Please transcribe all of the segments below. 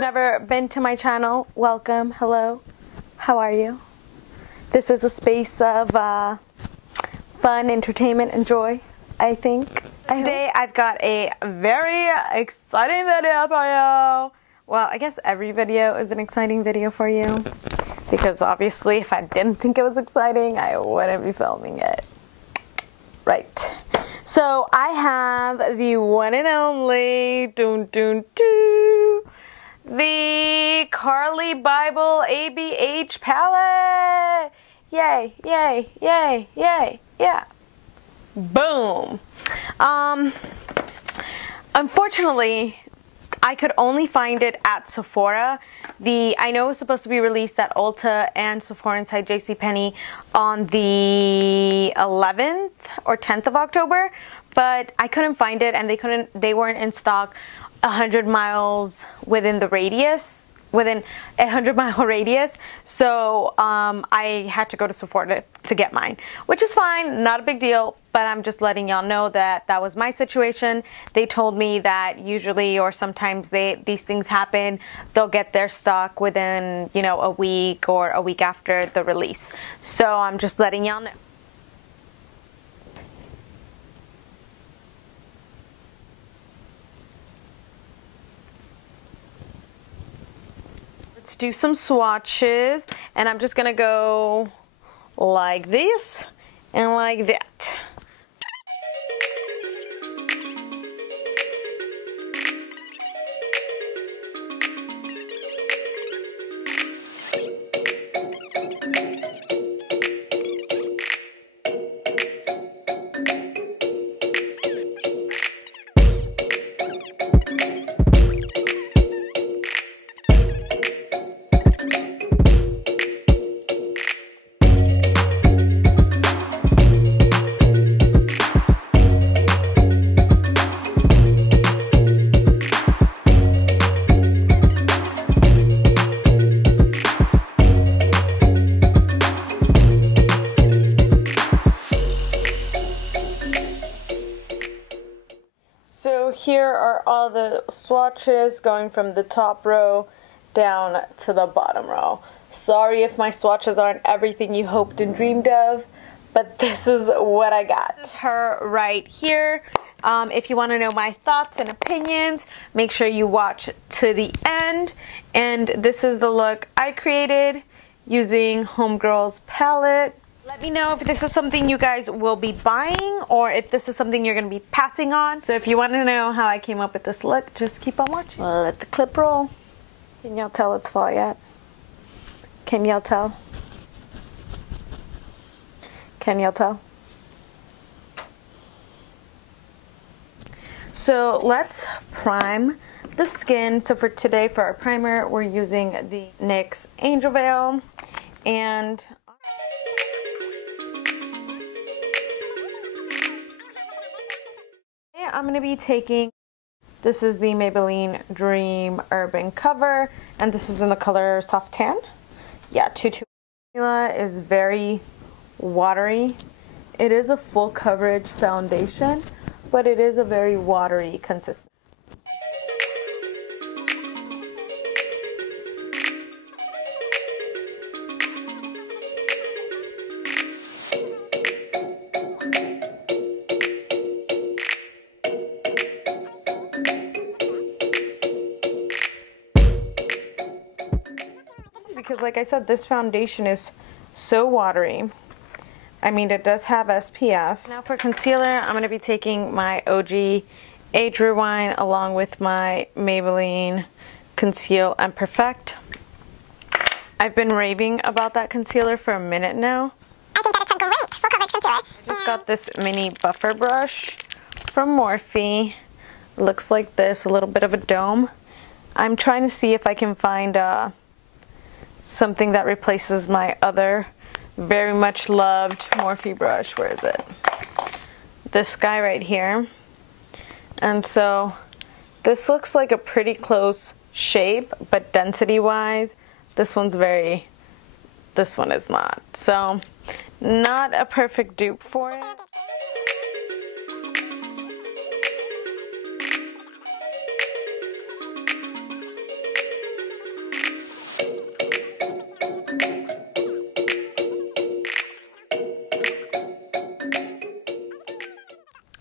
Never been to my channel, welcome, hello, how are you? This is a space of fun, entertainment, and joy, I think. Today I've got a very exciting video for you. Well, I guess every video is an exciting video for you, because obviously if I didn't think it was exciting, I wouldn't be filming it. Right. So I have the one and only, the Carli ByBel ABH palette. Yay, yay, yay, yay, yeah. Boom. Unfortunately, I could only find it at Sephora. I know it was supposed to be released at Ulta and Sephora inside JCPenney on the 11th or 10th of October, but I couldn't find it, and they weren't in stock 100 miles within the radius, within a 100-mile radius. So I had to go to Sephora to get mine, which is fine, not a big deal, but I'm just letting y'all know that that was my situation. They told me that usually, or sometimes these things happen, they'll get their stock within, you know, a week or a week after the release. So I'm just letting y'all know. Let's do some swatches, and I'm just gonna go like this and like that. So here are all the swatches going from the top row down to the bottom row. Sorry if my swatches aren't everything you hoped and dreamed of, but this is what I got. This is her right here. If you want to know my thoughts and opinions, make sure you watch to the end. And this is the look I created using Homegirl's palette. Let me know if this is something you guys will be buying, or if this is something you're going to be passing on. So if you want to know how I came up with this look, just keep on watching. Let the clip roll. Can y'all tell it's fall yet? Can y'all tell? Can y'all tell? So let's prime the skin. So for today, for our primer, we're using the NYX Angel Veil, and I'm going to be taking, this is the Maybelline Dream Urban Cover, and this is in the color Soft Tan. Yeah, 22. Formula is very watery. It is a full coverage foundation, but it is a very watery consistency. Because like I said, this foundation is so watery. I mean, it does have SPF. Now for concealer, I'm going to be taking my OG Age Rewind along with my Maybelline Conceal and Perfect. I've been raving about that concealer for a minute now. I think that it's a great full coverage concealer. I just got this mini buffer brush from Morphe. Looks like this, a little bit of a dome. I'm trying to see if I can find something that replaces my other very much loved Morphe brush. Where is it? This guy right here. And so this looks like a pretty close shape, but density wise, this one is not. So not a perfect dupe for it.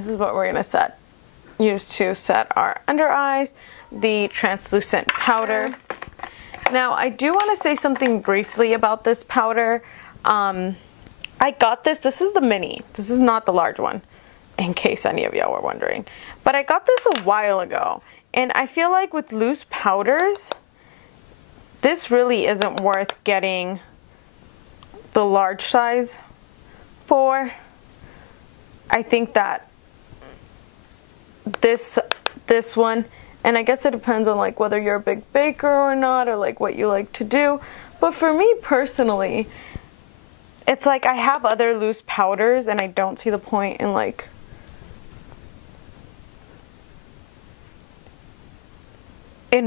this is what we're gonna use to set our under eyes, the translucent powder. Now, I do want to say something briefly about this powder. I got this is the mini. This is not the large one, in case any of y'all were wondering. But I got this a while ago, and I feel like with loose powders, this really isn't worth getting the large size for. I think that this one, and I guess it depends on like whether you're a big baker or not, or like what you like to do. But for me personally, it's like I have other loose powders and I don't see the point in like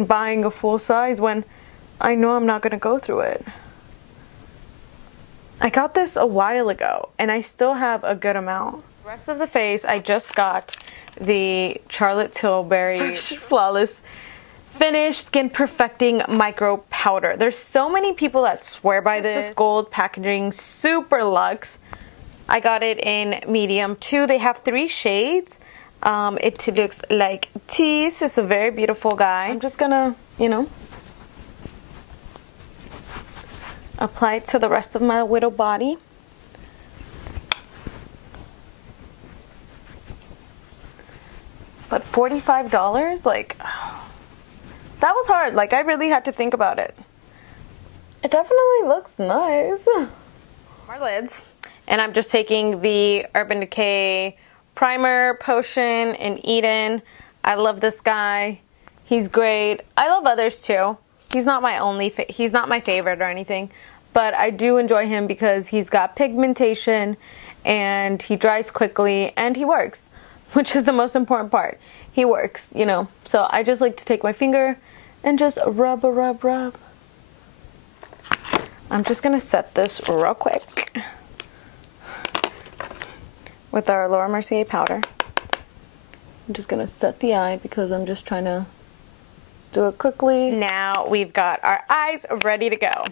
buying a full size when I know I'm not going to go through it. I got this a while ago and I still have a good amount. The rest of the face, I just got the Charlotte Tilbury Flawless Finish Skin Perfecting Micro Powder. There's so many people that swear by this gold packaging, super luxe. I got it in medium 2. They have 3 shades. It looks like Deets. It's a very beautiful guy. I'm just gonna, you know, apply it to the rest of my widow body. But $45, like, that was hard. Like, I really had to think about it. It definitely looks nice. Our lids. And I'm just taking the Urban Decay Primer Potion in Eden. I love this guy. He's great. I love others too. He's not my he's not my favorite or anything, but I do enjoy him because he's got pigmentation and he dries quickly and he works, which is the most important part. He works, you know. So I just like to take my finger and just rub. I'm just gonna set this real quick with our Laura Mercier powder. I'm just gonna set the eye because I'm just trying to do it quickly. Now we've got our eyes ready to go.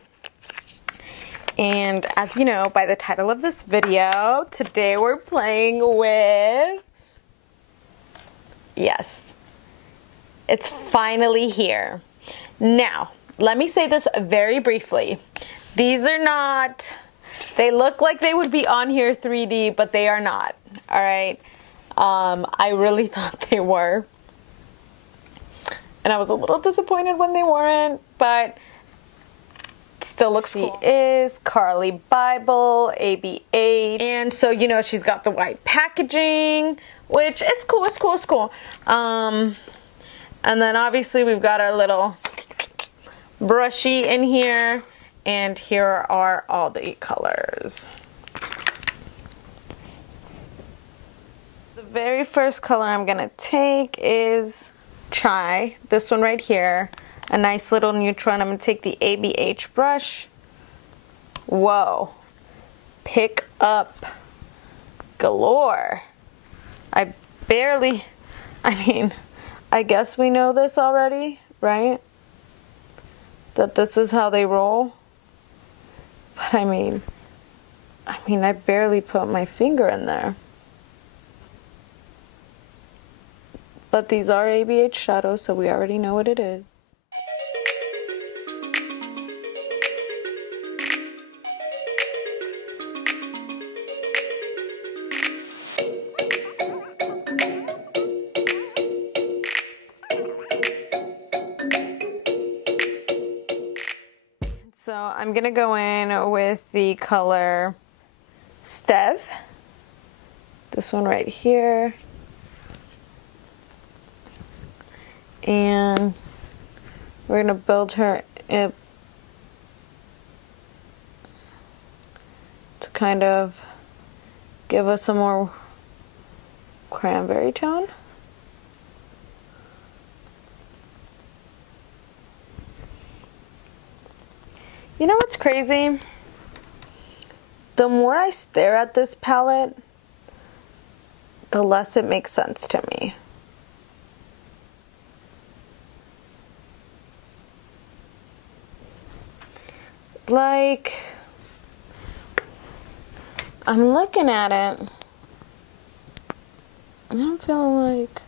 And as you know by the title of this video, today we're playing with, yes, it's finally here. Now, let me say this very briefly. These are not, they look like they would be on here 3D, but they are not, all right? I really thought they were. And I was a little disappointed when they weren't, but still looks cool. She is Carli ByBel, ABH. And so, you know, she's got the white packaging, which is cool, it's cool, it's cool. And then obviously we've got our little brushy in here. And here are all the colors. The very first color I'm gonna take is Chai, this one right here, a nice little neutral, and I'm gonna take the ABH brush. Whoa, pick up galore. I mean, I guess we know this already, right? That this is how they roll. But I mean, I barely put my finger in there. But these are ABH shadows, so we already know what it is. So I'm gonna go in with the color Stev, this one right here, and we're gonna build her up to kind of give us a more cranberry tone. You know what's crazy? The more I stare at this palette, the less it makes sense to me. Like, I'm looking at it, I'm feeling like,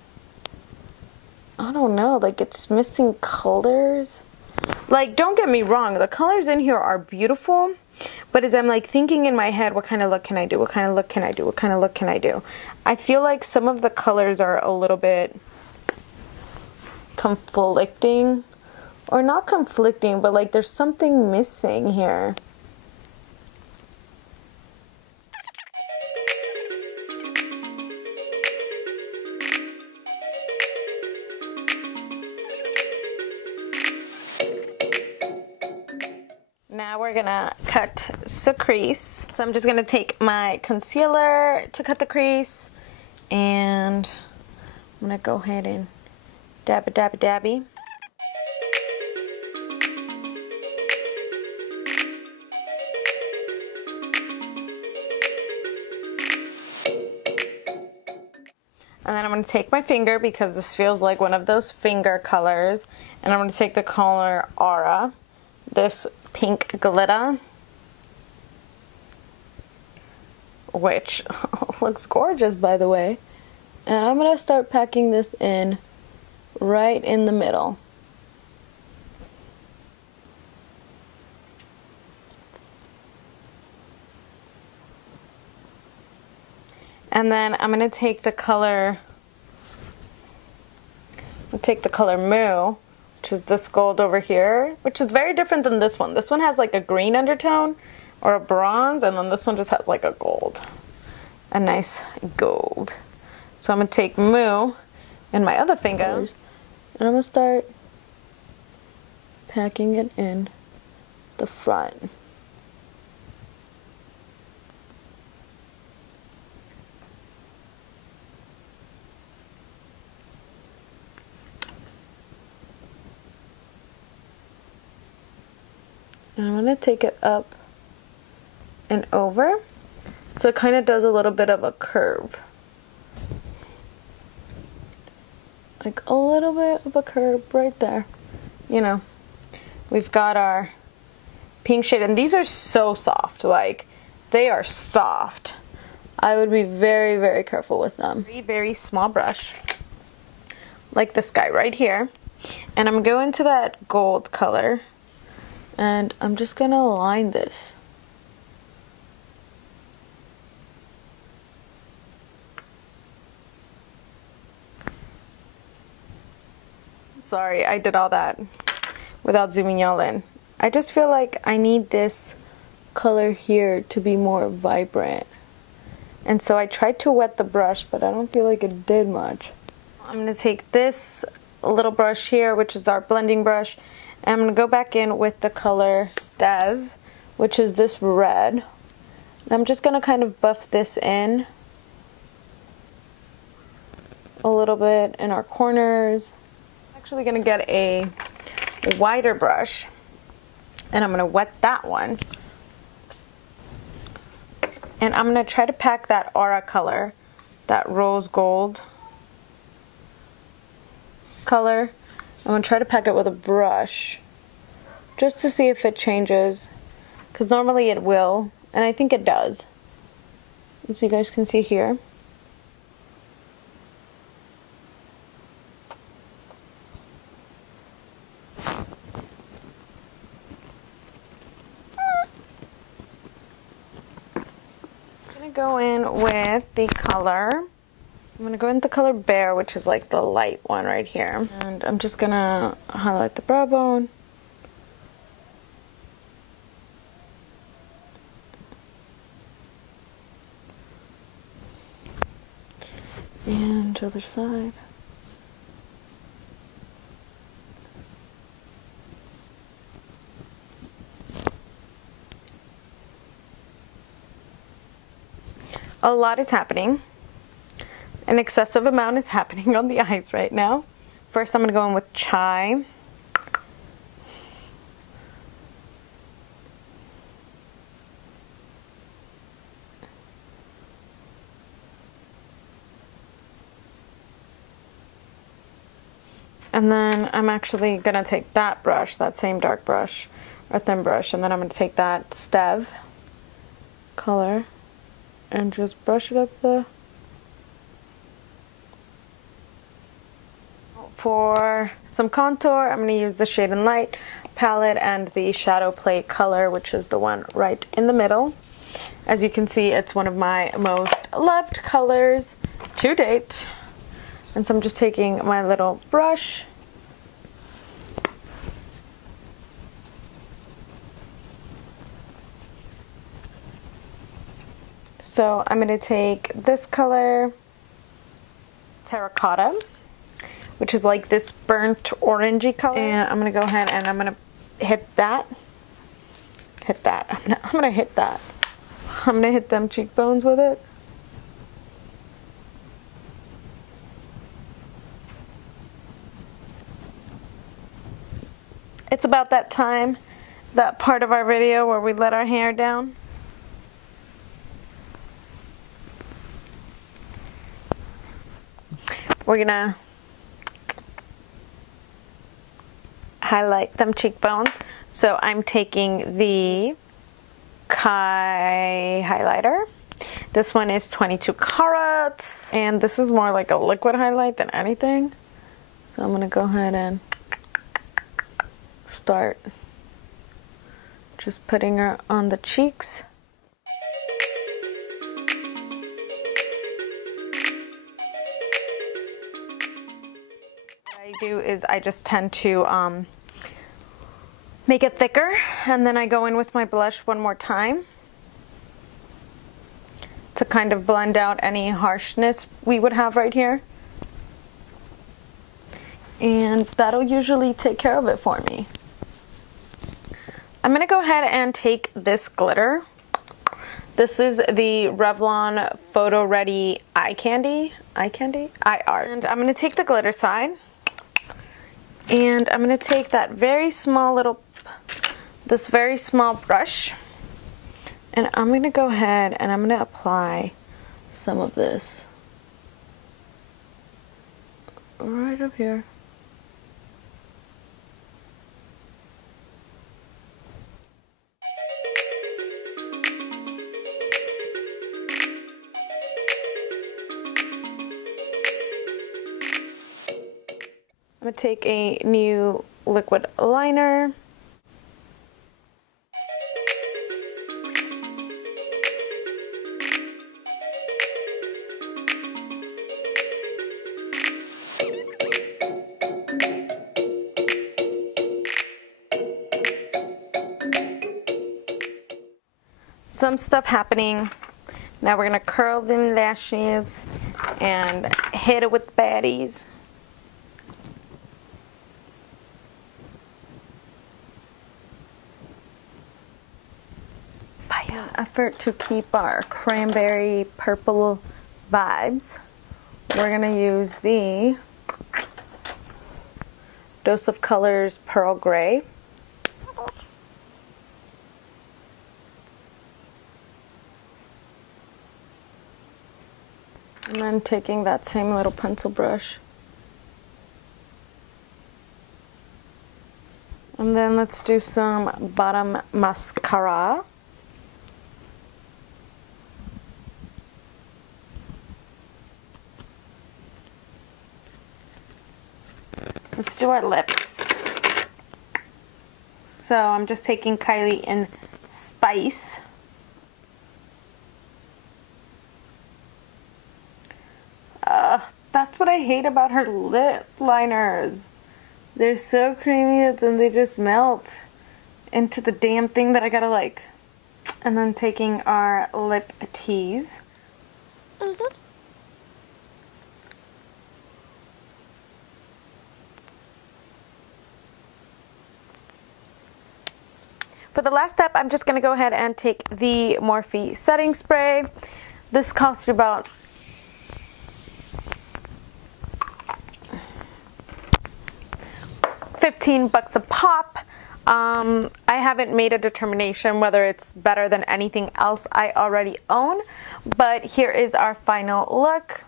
I don't know, like it's missing colors. Like, don't get me wrong, the colors in here are beautiful, but as I'm like thinking in my head, what kind of look can I do? What kind of look can I do? What kind of look can I do? I feel like some of the colors are a little bit conflicting, or not conflicting, but like there's something missing here. Now we're gonna cut the crease. So I'm just gonna take my concealer to cut the crease, and I'm gonna go ahead and dabby dabby dabby. And then I'm going to take my finger, because this feels like one of those finger colors, and I'm going to take the color Aura, this pink glitter, which looks gorgeous, by the way. And I'm going to start packing this in right in the middle. And then I'm going to take the color, Moo, which is this gold over here, which is very different than this one. This one has like a green undertone or a bronze, and then this one just has like a gold, a nice gold. So I'm going to take Moo in my other finger, and I'm going to start packing it in the front. And I'm going to take it up and over, so it kind of does a little bit of a curve. Like a little bit of a curve right there. You know, we've got our pink shade, and these are so soft. Like, they are soft. I would be very, very careful with them. Very, very small brush, like this guy right here. And I'm going to go into that gold color, and I'm just going to line this. Sorry, I did all that without zooming y'all in. I just feel like I need this color here to be more vibrant. And so I tried to wet the brush, but I don't feel like it did much. I'm going to take this little brush here, which is our blending brush, and I'm going to go back in with the color Stev, which is this red. And I'm just going to kind of buff this in a little bit in our corners. I'm actually going to get a wider brush, and I'm going to wet that one. And I'm going to try to pack that Aura color, that rose gold color. I'm going to try to pack it with a brush just to see if it changes, because normally it will, and I think it does. As you guys can see here. I'm going to go in with the color. I'm going to go in the color Bear, which is like the light one right here. And I'm just going to highlight the brow bone. And other side. A lot is happening. An excessive amount is happening on the eyes right now. First, I'm going to go in with Chai. And then I'm actually going to take that brush, that same dark brush, or thin brush, and then I'm going to take that Stev color and just brush it up the for some contour, I'm going to use the Shade and Light palette and the Shadow Play color, which is the one right in the middle. As you can see, it's one of my most loved colors to date. And so I'm just taking my little brush. So I'm going to take this color, Terracotta, which is like this burnt orangey color, and I'm going to go ahead and I'm going to hit that. I'm going to hit that. I'm going to hit them cheekbones with it. It's about that time, that part of our video where we let our hair down. We're gonna highlight them cheekbones. So I'm taking the Kai highlighter. This one is 22 carats, and this is more like a liquid highlight than anything. So I'm gonna go ahead and start just putting her on the cheeks. What I do is I just tend to make it thicker, and then I go in with my blush one more time to kind of blend out any harshness we would have right here. And that'll usually take care of it for me. I'm going to go ahead and take this glitter. This is the Revlon Photo Ready Eye Candy. Eye Art. And I'm going to take the glitter side. And I'm going to take that very small little, this very small brush. And I'm going to go ahead and I'm going to apply some of this right up here. I'm going to take a new liquid liner. Some stuff happening. Now we're going to curl them lashes and hit it with baddies. In an effort to keep our cranberry purple vibes, we're going to use the Dose of Colors Pearl Gray. And then taking that same little pencil brush. And then let's do some bottom mascara. Let's do our lips. So I'm just taking Kylie in Spice. That's what I hate about her lip liners. They're so creamy that then they just melt into the damn thing that I gotta like. And then taking our lip tease. For the last step, I'm just going to go ahead and take the Morphe setting spray. This cost about $15 a pop. I haven't made a determination whether it's better than anything else I already own, but here is our final look.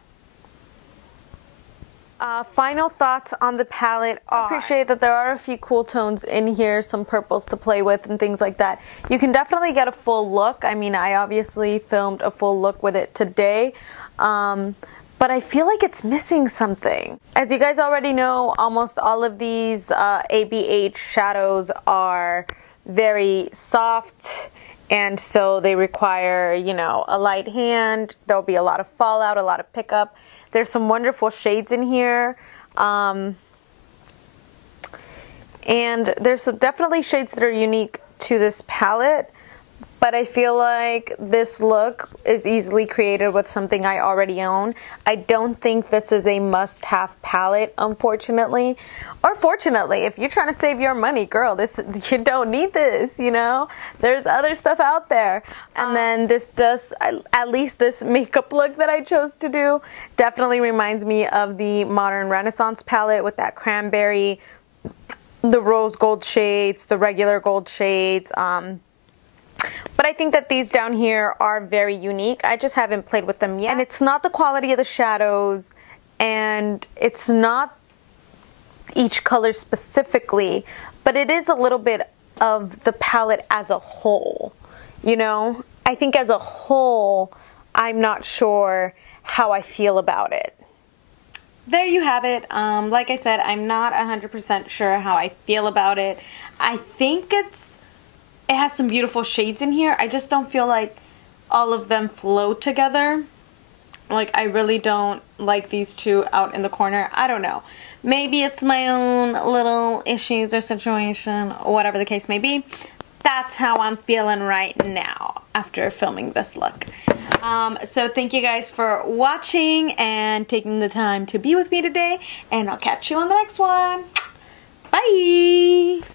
Final thoughts on the palette are, I appreciate that there are a few cool tones in here, some purples to play with and things like that. You can definitely get a full look. I mean, I obviously filmed a full look with it today, but I feel like it's missing something. As you guys already know, almost all of these ABH shadows are very soft, and so they require, you know, a light hand. There'll be a lot of fallout, a lot of pickup. There's some wonderful shades in here. And there's definitely shades that are unique to this palette, but I feel like this look is easily created with something I already own. I don't think this is a must-have palette, unfortunately. Or fortunately, if you're trying to save your money, girl, you don't need this, you know? There's other stuff out there. And then this does, at least this makeup look that I chose to do, definitely reminds me of the Modern Renaissance palette with that cranberry, the rose gold shades, the regular gold shades. But I think that these down here are very unique. I just haven't played with them yet. And it's not the quality of the shadows, and it's not each color specifically, but it is a little bit of the palette as a whole, you know? I think as a whole, I'm not sure how I feel about it. There you have it. Like I said, I'm not 100% sure how I feel about it. I think it has some beautiful shades in here. I just don't feel like all of them flow together. Like, I really don't like these two out in the corner. I don't know. Maybe it's my own little issues or situation, whatever the case may be. That's how I'm feeling right now after filming this look. So thank you guys for watching and taking the time to be with me today, and I'll catch you on the next one. Bye!